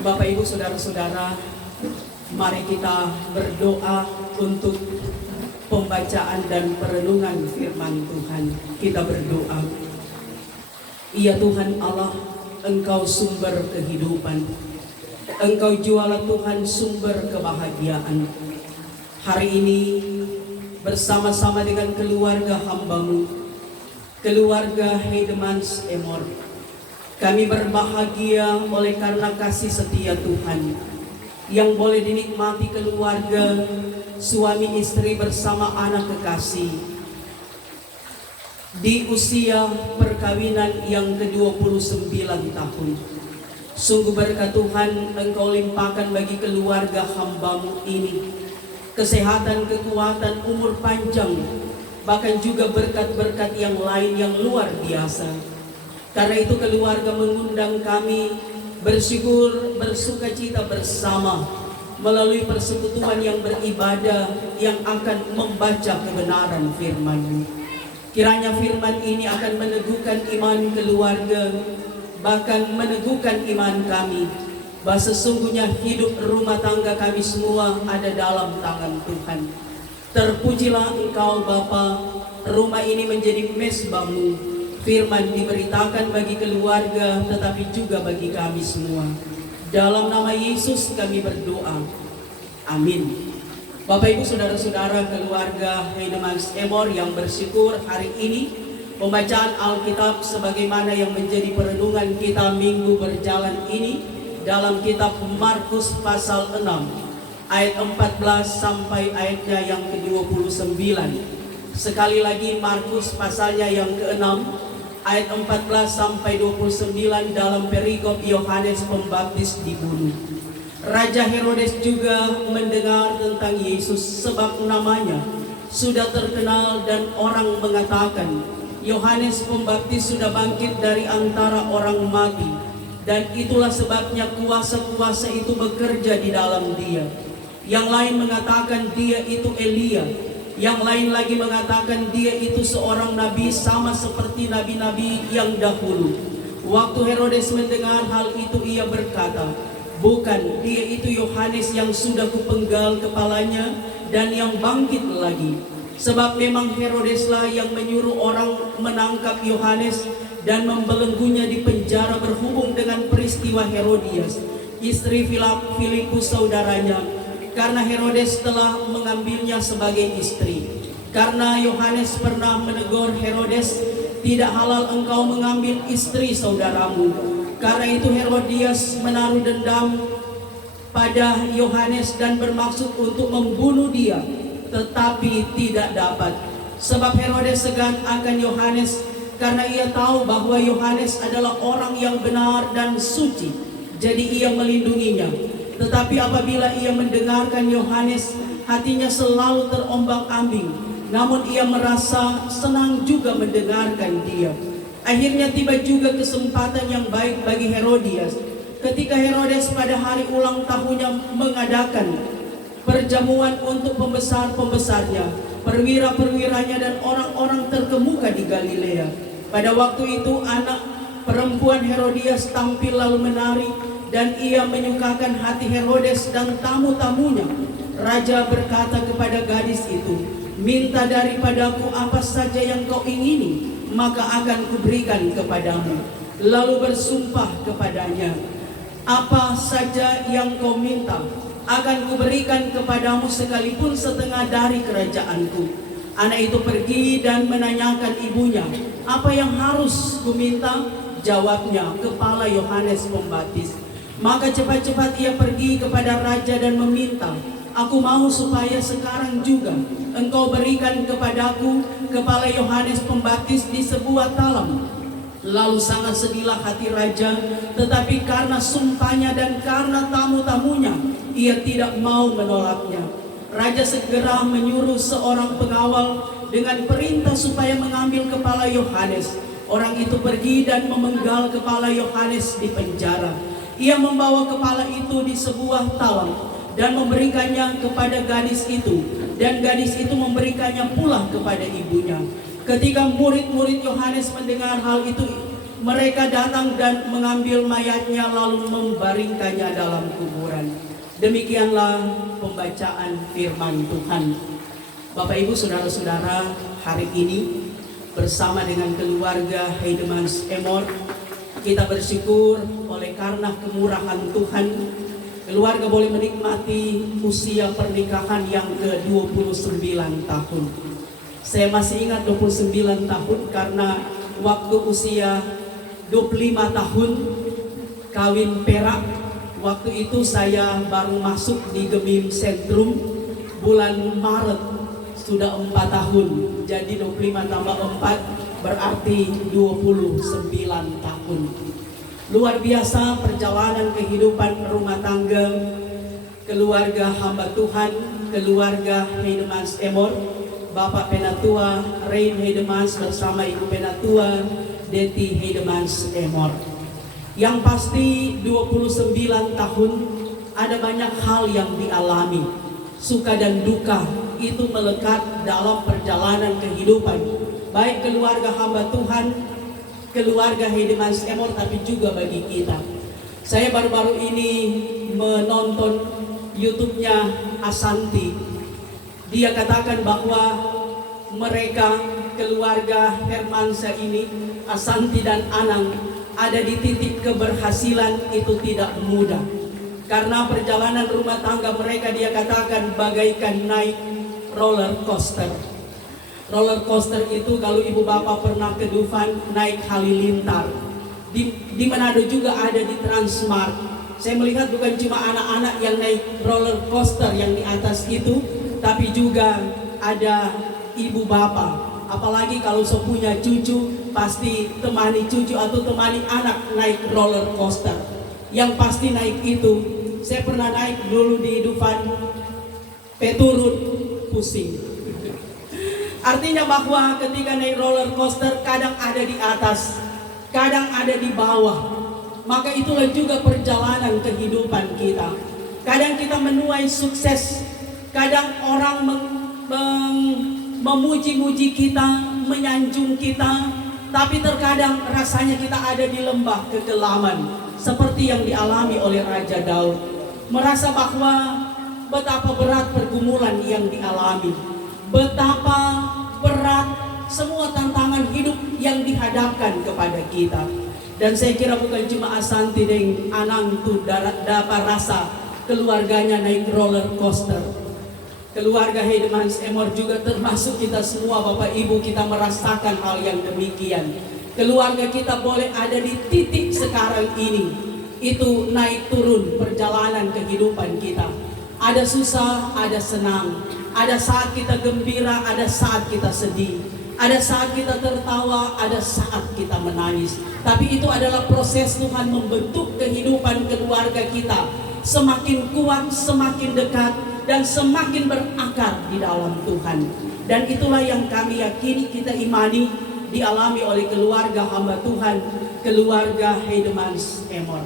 Bapak Ibu Saudara-saudara, mari kita berdoa untuk pembacaan dan perenungan firman Tuhan. Kita berdoa. Ya Tuhan Allah, Engkau sumber kehidupan, Engkau jualah Tuhan sumber kebahagiaan. Hari ini bersama-sama dengan keluarga hamba-Mu, keluarga Hedemans Emor, kami berbahagia oleh karena kasih setia Tuhan yang boleh dinikmati keluarga, suami istri bersama anak kekasih di usia perkawinan yang ke-29 tahun. Sungguh berkat Tuhan Engkau limpahkan bagi keluarga hamba-Mu ini kesehatan, kekuatan, umur panjang, bahkan juga berkat-berkat yang lain yang luar biasa. Karena itu keluarga mengundang kami bersyukur, bersukacita bersama melalui persekutuan yang beribadah yang akan membaca kebenaran firman-Mu. Kiranya firman ini akan meneguhkan iman keluarga, bahkan meneguhkan iman kami, bahwa sesungguhnya hidup rumah tangga kami semua ada dalam tangan Tuhan. Terpujilah Engkau Bapa, rumah ini menjadi mesbah-Mu. Firman diberitakan bagi keluarga tetapi juga bagi kami semua. Dalam nama Yesus kami berdoa. Amin. Bapak Ibu Saudara-saudara keluarga Hedemans Emor yang bersyukur hari ini pembacaan Alkitab sebagaimana yang menjadi perenungan kita minggu berjalan ini dalam kitab Markus pasal 6 ayat 14 sampai ayatnya yang ke-29. Sekali lagi Markus pasalnya yang ke-6 ayat 14 sampai 29 dalam perikop Yohanes Pembaptis dibunuh. Raja Herodes juga mendengar tentang Yesus sebab namanya sudah terkenal dan orang mengatakan Yohanes Pembaptis sudah bangkit dari antara orang mati, dan itulah sebabnya kuasa-kuasa itu bekerja di dalam dia. Yang lain mengatakan dia itu Elia, yang lain lagi mengatakan dia itu seorang nabi sama seperti nabi-nabi yang dahulu. Waktu Herodes mendengar hal itu ia berkata, bukan, dia itu Yohanes yang sudah kupenggal kepalanya dan yang bangkit lagi. Sebab memang Herodeslah yang menyuruh orang menangkap Yohanes dan membelenggunya di penjara berhubung dengan peristiwa Herodias, istri Filipus saudaranya, karena Herodes telah mengambilnya sebagai istri. Karena Yohanes pernah menegur Herodes, tidak halal engkau mengambil istri saudaramu. Karena itu Herodias menaruh dendam pada Yohanes dan bermaksud untuk membunuh dia, tetapi tidak dapat. Sebab Herodes segan akan Yohanes karena ia tahu bahwa Yohanes adalah orang yang benar dan suci, jadi ia melindunginya. Tetapi apabila ia mendengarkan Yohanes, hatinya selalu terombang-ambing, namun ia merasa senang juga mendengarkan dia. Akhirnya tiba juga kesempatan yang baik bagi Herodias, ketika Herodes pada hari ulang tahunnya mengadakan perjamuan untuk pembesar-pembesarnya, perwira-perwiranya dan orang-orang terkemuka di Galilea. Pada waktu itu anak perempuan Herodias tampil lalu menari, dan ia menyukakan hati Herodes dan tamu-tamunya. Raja berkata kepada gadis itu, minta daripadaku apa saja yang kau ingini, maka akan kuberikan kepadamu. Lalu bersumpah kepadanya, apa saja yang kau minta akan kuberikan kepadamu sekalipun setengah dari kerajaanku. Anak itu pergi dan menanyakan ibunya, apa yang harus kuminta? Jawabnya, kepala Yohanes Pembaptis. Maka cepat-cepat ia pergi kepada raja dan meminta, aku mau supaya sekarang juga engkau berikan kepadaku kepala Yohanes Pembaptis di sebuah talam. Lalu sangat sedihlah hati raja, tetapi karena sumpahnya dan karena tamu-tamunya, ia tidak mau menolaknya. Raja segera menyuruh seorang pengawal dengan perintah supaya mengambil kepala Yohanes. Orang itu pergi dan memenggal kepala Yohanes di penjara. Ia membawa kepala itu di sebuah talam dan memberikannya kepada gadis itu, dan gadis itu memberikannya pula kepada ibunya. Ketika murid-murid Yohanes mendengar hal itu, mereka datang dan mengambil mayatnya lalu membaringkannya dalam kuburan. Demikianlah pembacaan firman Tuhan. Bapak Ibu Saudara-saudara, hari ini bersama dengan keluarga Heidemans Emor, kita bersyukur oleh karena kemurahan Tuhan, keluarga boleh menikmati usia pernikahan yang ke-29 tahun. Saya masih ingat 29 tahun karena waktu usia 25 tahun kawin perak. Waktu itu saya baru masuk di Gemim Sentrum bulan Maret, sudah 4 tahun. Jadi 25 tambah 4 berarti 29 tahun. Luar biasa perjalanan kehidupan rumah tangga keluarga hamba Tuhan, keluarga Heidemans Emor, Bapak Penatua Rein Heidemans bersama Ibu Penatua Deti Heidemans Emor. Yang pasti 29 tahun ada banyak hal yang dialami. Suka dan duka itu melekat dalam perjalanan kehidupan, baik keluarga hamba Tuhan, keluarga Heidemans Emor, tapi juga bagi kita. Saya baru-baru ini menonton YouTube-nya Asanti. Dia katakan bahwa mereka keluarga Hermansyah ini, Asanti dan Anang, ada di titik keberhasilan itu tidak mudah. Karena perjalanan rumah tangga mereka, dia katakan bagaikan naik roller coaster. Roller coaster itu kalau ibu bapak pernah ke Dufan naik halilintar. Di Manado juga ada di Transmart. Saya melihat bukan cuma anak-anak yang naik roller coaster yang di atas itu, tapi juga ada ibu bapak. Apalagi kalau so punya cucu, pasti temani cucu atau temani anak naik roller coaster. Yang pasti naik itu, saya pernah naik dulu di Dufan, peturut pusing. Artinya bahwa ketika naik roller coaster kadang ada di atas, kadang ada di bawah. Maka itulah juga perjalanan kehidupan kita. Kadang kita menuai sukses, kadang orang memuji-muji kita, menyanjung kita, tapi terkadang rasanya kita ada di lembah kekelaman, seperti yang dialami oleh Raja Daud. Merasa bahwa betapa berat pergumulan yang dialami, betapa berat semua tantangan hidup yang dihadapkan kepada kita. Dan saya kira bukan cuma Asanti dan Anang itu dapat rasa keluarganya naik roller coaster. Keluarga Heidemans Emor juga termasuk kita semua, Bapak Ibu, kita merasakan hal yang demikian. Keluarga kita boleh ada di titik sekarang ini, itu naik turun perjalanan kehidupan kita. Ada susah, ada senang, ada saat kita gembira, ada saat kita sedih, ada saat kita tertawa, ada saat kita menangis. Tapi itu adalah proses Tuhan membentuk kehidupan keluarga kita semakin kuat, semakin dekat, dan semakin berakar di dalam Tuhan. Dan itulah yang kami yakini, kita imani, dialami oleh keluarga hamba Tuhan, keluarga Heidemans Emor.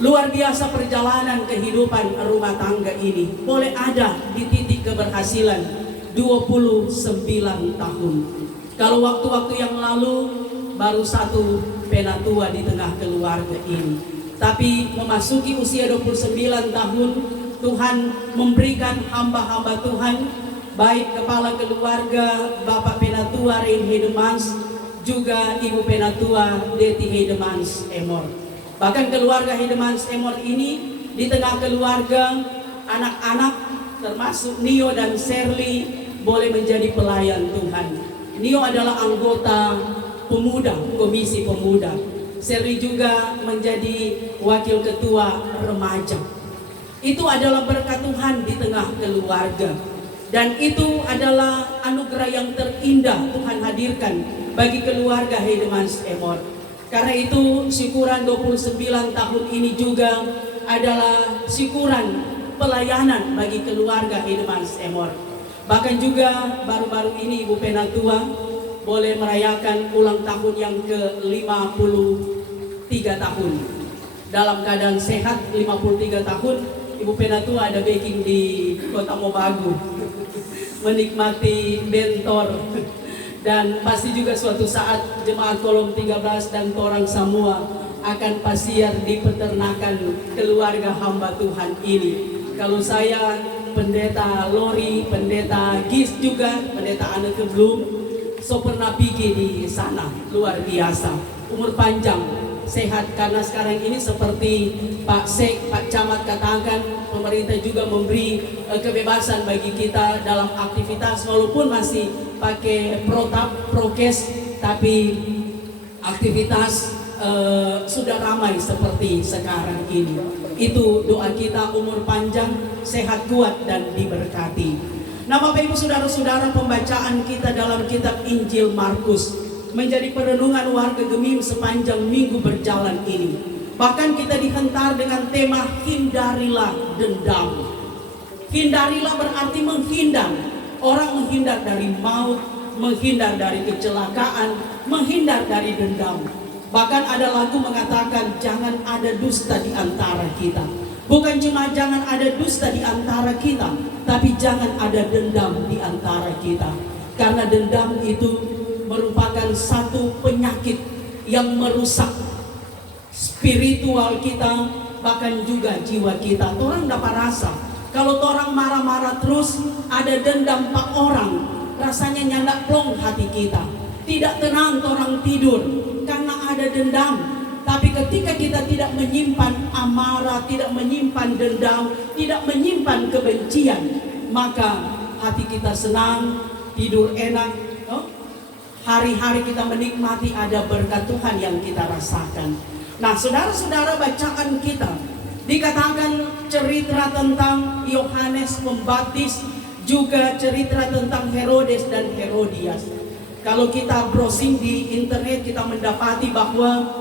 Luar biasa perjalanan kehidupan rumah tangga ini. Boleh ada di titik keberhasilan 29 tahun. Kalau waktu-waktu yang lalu baru satu penatua di tengah keluarga ini. Tapi memasuki usia 29 tahun, Tuhan memberikan hamba-hamba Tuhan, baik kepala keluarga Bapak Penatua Rein Heidemans, juga Ibu Penatua Deti Heidemans Emor. Bahkan keluarga Heidemans Emor ini, di tengah keluarga, anak-anak termasuk Nio dan Serli boleh menjadi pelayan Tuhan. Nio adalah anggota pemuda, komisi pemuda. Serli juga menjadi wakil ketua remaja. Itu adalah berkat Tuhan di tengah keluarga. Dan itu adalah anugerah yang terindah Tuhan hadirkan bagi keluarga Heidemans Emor. Karena itu syukuran 29 tahun ini juga adalah syukuran pelayanan bagi keluarga Heidemans Emor. Bahkan juga baru-baru ini Ibu Penatua boleh merayakan ulang tahun yang ke-53 tahun. Dalam keadaan sehat 53 tahun, Ibu Penatua ada baking di Kota Mobagu, menikmati bentor Dan pasti juga suatu saat jemaat Kolom 13 dan torang semua akan pasiar di peternakan keluarga hamba Tuhan ini. Kalau saya, pendeta Lori, pendeta Gis juga, pendeta Ane Keblum, so pernah pergi di sana, luar biasa. Umur panjang, sehat, karena sekarang ini seperti Pak Sek, Pak Camat katakan, pemerintah juga memberi kebebasan bagi kita dalam aktivitas, walaupun masih pakai protap, prokes, tapi aktivitas sudah ramai seperti sekarang ini. Itu doa kita, umur panjang, sehat, kuat, dan diberkati. Nah, Bapak Ibu Saudara-saudara, pembacaan kita dalam kitab Injil Markus menjadi perenungan warga Gemim sepanjang minggu berjalan ini. Bahkan kita dihentar dengan tema hindarilah dendam. Hindarilah berarti menghindar. Orang menghindar dari maut, menghindar dari kecelakaan, menghindar dari dendam. Bahkan ada lagu mengatakan jangan ada dusta di antara kita. Bukan cuma jangan ada dusta di antara kita, tapi jangan ada dendam di antara kita. Karena dendam itu merupakan satu penyakit yang merusak spiritual kita, bahkan juga jiwa kita. Orang dapat rasa kalau orang marah-marah terus, ada dendam pak orang, rasanya nyandak plong hati kita, tidak tenang orang tidur karena ada dendam. Tapi ketika kita tidak menyimpan amarah, tidak menyimpan dendam, tidak menyimpan kebencian, maka hati kita senang, tidur enak. Hari-hari kita menikmati, ada berkat Tuhan yang kita rasakan. Nah, saudara-saudara, bacaan kita dikatakan cerita tentang Yohanes Pembaptis, juga cerita tentang Herodes dan Herodias. Kalau kita browsing di internet, kita mendapati bahwa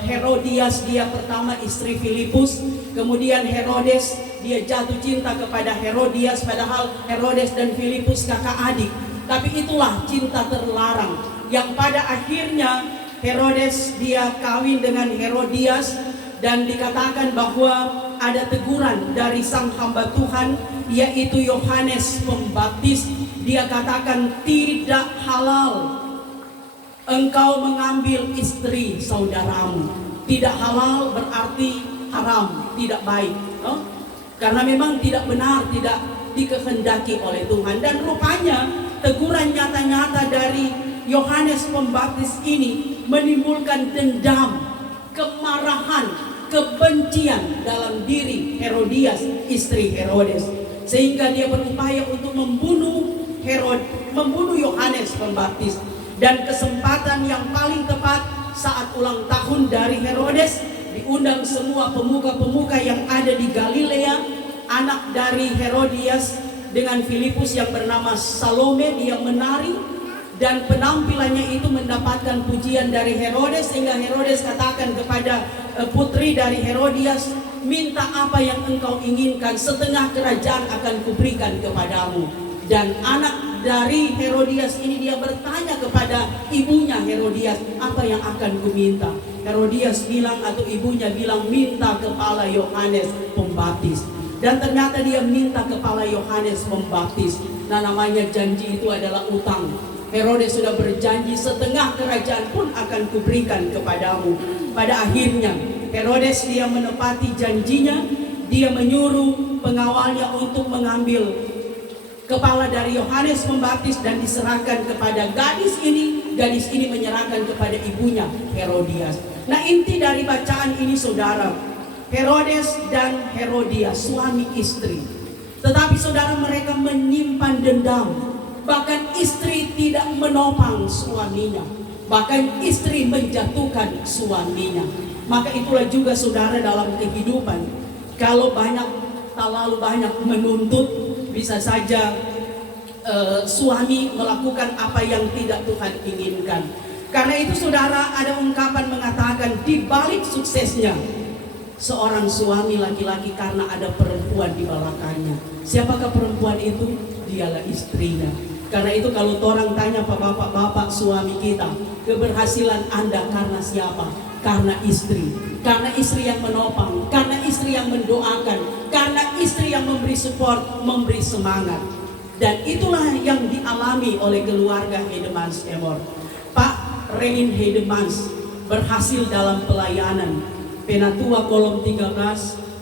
Herodias dia pertama istri Filipus, kemudian Herodes dia jatuh cinta kepada Herodias, padahal Herodes dan Filipus kakak adik. Tapi itulah cinta terlarang yang pada akhirnya Herodes dia kawin dengan Herodias, dan dikatakan bahwa ada teguran dari sang hamba Tuhan yaitu Yohanes Pembaptis. Dia katakan tidak halal engkau mengambil istri saudaramu. Tidak halal berarti haram, tidak baik, karena memang tidak benar, tidak dikehendaki oleh Tuhan. Dan rupanya teguran nyata-nyata dari Yohanes Pembaptis ini menimbulkan dendam, kemarahan, kebencian dalam diri Herodias, istri Herodes, sehingga dia berupaya untuk membunuh Yohanes Pembaptis. Dan kesempatan yang paling tepat saat ulang tahun dari Herodes, diundang semua pemuka-pemuka yang ada di Galilea, anak dari Herodias dengan Filipus yang bernama Salome. Dia menari dan penampilannya itu mendapatkan pujian dari Herodes, sehingga Herodes katakan kepada putri dari Herodias, minta apa yang engkau inginkan, setengah kerajaan akan kuberikan kepadamu. Dan anak dari Herodias ini dia bertanya kepada ibunya Herodias, apa yang akan kuminta? Herodias bilang, atau ibunya bilang, minta kepala Yohanes Pembaptis. Dan ternyata dia minta kepala Yohanes Pembaptis. Nah, namanya janji itu adalah utang. Herodes sudah berjanji setengah kerajaan pun akan kuberikan kepadamu. Pada akhirnya Herodes dia menepati janjinya. Dia menyuruh pengawalnya untuk mengambil kepala dari Yohanes Pembaptis dan diserahkan kepada gadis ini. Gadis ini menyerahkan kepada ibunya Herodias. Nah, inti dari bacaan ini saudara, Herodes dan Herodias suami istri. Tetapi saudara, mereka menyimpan dendam. Bahkan istri tidak menopang suaminya, bahkan istri menjatuhkan suaminya. Maka itulah juga saudara dalam kehidupan, kalau terlalu banyak menuntut, bisa saja suami melakukan apa yang tidak Tuhan inginkan. Karena itu saudara, ada ungkapan mengatakan di balik suksesnya seorang suami laki-laki karena ada perempuan di belakangnya. Siapakah perempuan itu? Dialah istrinya. Karena itu kalau orang tanya bapak-bapak suami kita, keberhasilan Anda karena siapa? Karena istri. Karena istri yang menopang, karena istri yang mendoakan, karena istri yang memberi support, memberi semangat. Dan itulah yang dialami oleh keluarga Hedemans Emor. Pak Rein Hedemans berhasil dalam pelayanan. Penatua Kolom 13,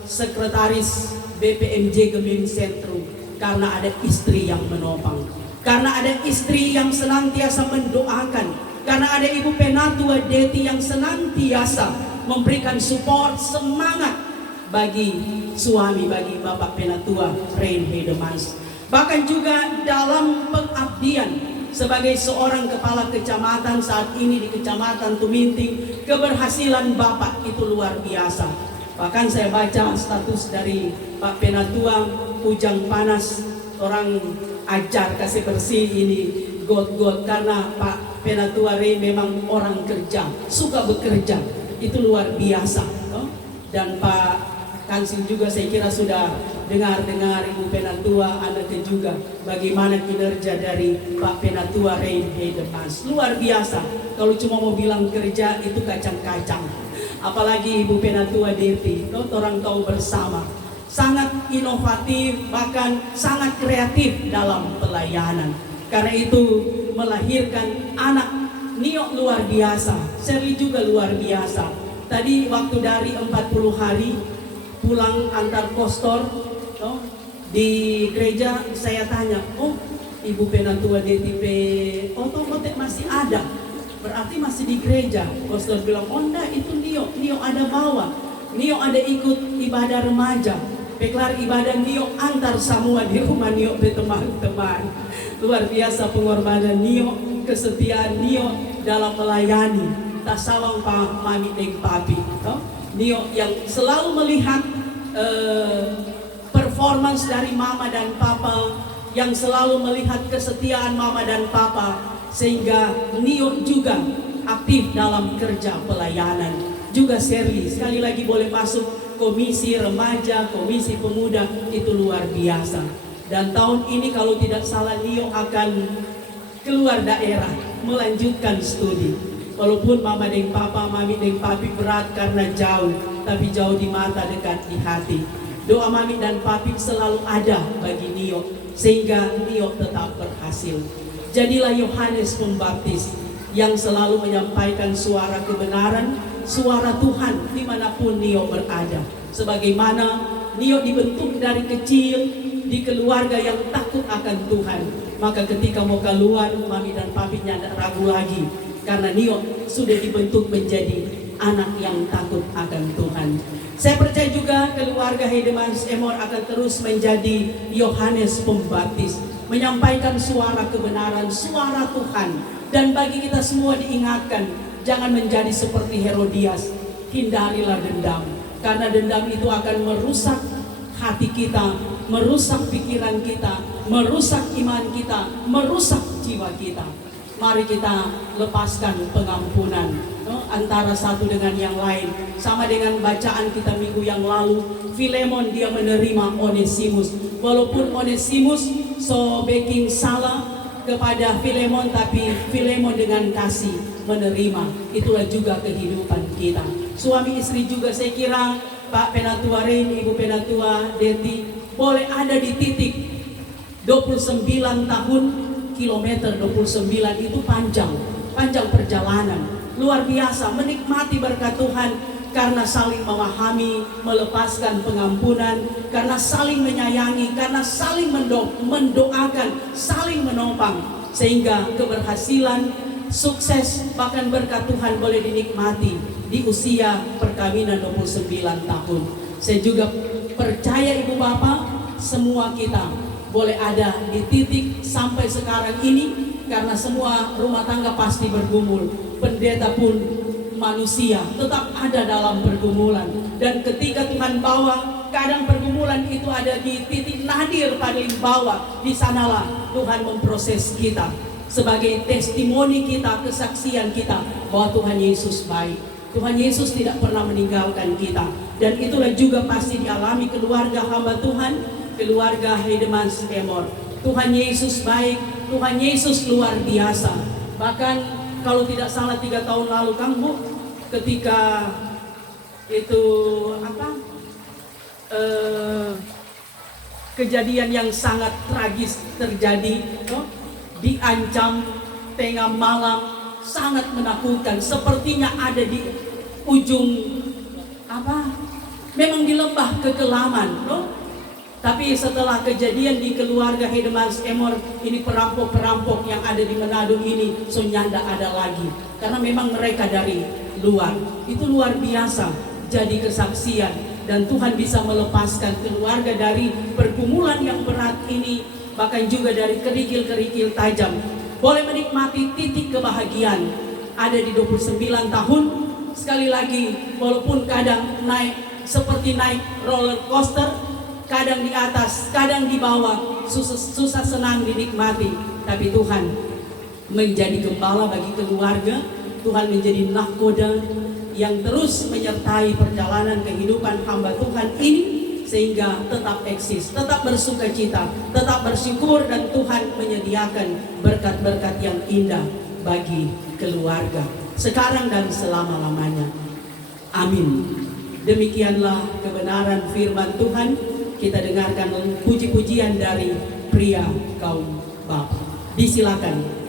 Sekretaris BPMJ Gemim Sentrum, karena ada istri yang menopang, karena ada istri yang senantiasa mendoakan, karena ada Ibu Penatua Deti yang senantiasa memberikan support, semangat bagi suami, bagi Bapak Penatua Rein Hedemans. Bahkan juga dalam pengabdian sebagai seorang kepala kecamatan saat ini di Kecamatan Tuminting, keberhasilan Bapak itu luar biasa. Bahkan saya baca status dari Pak Penatua, Ujang Panas, orang ajar kasih bersih ini God karena Pak Penatua Rein memang orang kerja, suka bekerja, itu luar biasa. Dan Pak Kansil juga saya kira sudah dengar Ibu Penatua anaknya juga bagaimana kinerja dari Pak Penatua Rein Hedemans, luar biasa. Kalau cuma mau bilang kerja itu kacang-kacang, apalagi Ibu Penatua Deti, orang tahu bersama, sangat inovatif, bahkan sangat kreatif dalam pelayanan. Karena itu melahirkan anak Nio luar biasa, Sherly juga luar biasa. Tadi waktu dari 40 hari pulang antar kostor di gereja, saya tanya, Ibu Penatua DTP otomotif masih ada, berarti masih di gereja. Kostor bilang, enggak, itu Nio ada bawa, Nio ada ikut ibadah remaja, peklar ibadah Nio antar semua di rumah Nio teman-teman. Luar biasa pengorbanan Nio, kesetiaan Nio dalam melayani. Tak sawang Pak Mami Deng Papi, Nio yang selalu melihat performance dari Mama dan Papa, yang selalu melihat kesetiaan Mama dan Papa, sehingga Nio juga aktif dalam kerja pelayanan. Juga Sherly sekali lagi boleh masuk komisi remaja, komisi pemuda, itu luar biasa. Dan tahun ini kalau tidak salah Nio akan keluar daerah melanjutkan studi. Walaupun Mama dan Papa, Mami dan Papi berat karena jauh, tapi jauh di mata, dekat di hati. Doa Mami dan Papi selalu ada bagi Nio, sehingga Nio tetap berhasil. Jadilah Yohanes Pembaptis yang selalu menyampaikan suara kebenaran, suara Tuhan dimanapun Nio berada. Sebagaimana Nio dibentuk dari kecil di keluarga yang takut akan Tuhan, maka ketika mau keluar, Mami dan Papinya tidak ragu lagi, karena Nio sudah dibentuk menjadi anak yang takut akan Tuhan. Saya percaya juga keluarga Hedemans Emor akan terus menjadi Yohanes Pembaptis, menyampaikan suara kebenaran, suara Tuhan. Dan bagi kita semua diingatkan, jangan menjadi seperti Herodias, hindarilah dendam. Karena dendam itu akan merusak hati kita, merusak pikiran kita, merusak iman kita, merusak jiwa kita. Mari kita lepaskan pengampunan antara satu dengan yang lain. Sama dengan bacaan kita minggu yang lalu, Filemon dia menerima Onesimus. Walaupun Onesimus so baking salah kepada Filemon, tapi Filemon dengan kasih menerima. Itulah juga kehidupan kita. Suami istri juga saya kira Pak Penatua Rein, Ibu Penatua Deti boleh ada di titik 29 tahun, kilometer 29 itu panjang perjalanan, luar biasa, menikmati berkat Tuhan karena saling memahami, melepaskan pengampunan, karena saling menyayangi, karena saling mendoakan, saling menopang, sehingga keberhasilan, sukses, bahkan berkat Tuhan boleh dinikmati di usia perkawinan 29 tahun. Saya juga percaya Ibu Bapak, semua kita boleh ada di titik sampai sekarang ini, karena semua rumah tangga pasti bergumul. Pendeta pun manusia, tetap ada dalam pergumulan. Dan ketika Tuhan bawa, kadang pergumulan itu ada di titik nadir paling bawah, di sanalah Tuhan memproses kita sebagai testimoni kita, kesaksian kita bahwa Tuhan Yesus baik. Tuhan Yesus tidak pernah meninggalkan kita. Dan itulah juga pasti dialami keluarga hamba Tuhan, keluarga Hedemans Emor. Tuhan Yesus baik, Tuhan Yesus luar biasa. Bahkan kalau tidak salah 3 tahun lalu Kang Bu, ketika itu kejadian yang sangat tragis terjadi, diancam tengah malam, sangat menakutkan, sepertinya ada di ujung memang di lembah kekelaman, Tapi setelah kejadian di keluarga Hedemans Emor, ini perampok-perampok yang ada di Manado ini Sonyanda ada lagi. Karena memang mereka dari luar. Itu luar biasa jadi kesaksian. Dan Tuhan bisa melepaskan keluarga dari pergumulan yang berat ini. Bahkan juga dari kerikil-kerikil tajam. Boleh menikmati titik kebahagiaan. Ada di 29 tahun. Sekali lagi, walaupun kadang naik seperti naik roller coaster, kadang di atas, kadang di bawah, susah senang dinikmati. Tapi Tuhan menjadi gembala bagi keluarga, Tuhan menjadi nahkoda yang terus menyertai perjalanan kehidupan hamba Tuhan ini, sehingga tetap eksis, tetap bersuka cita, tetap bersyukur, dan Tuhan menyediakan berkat-berkat yang indah bagi keluarga sekarang dan selama-lamanya. Amin. Demikianlah kebenaran firman Tuhan. Kita dengarkan puji-pujian dari pria kaum Bapa. Disilakan.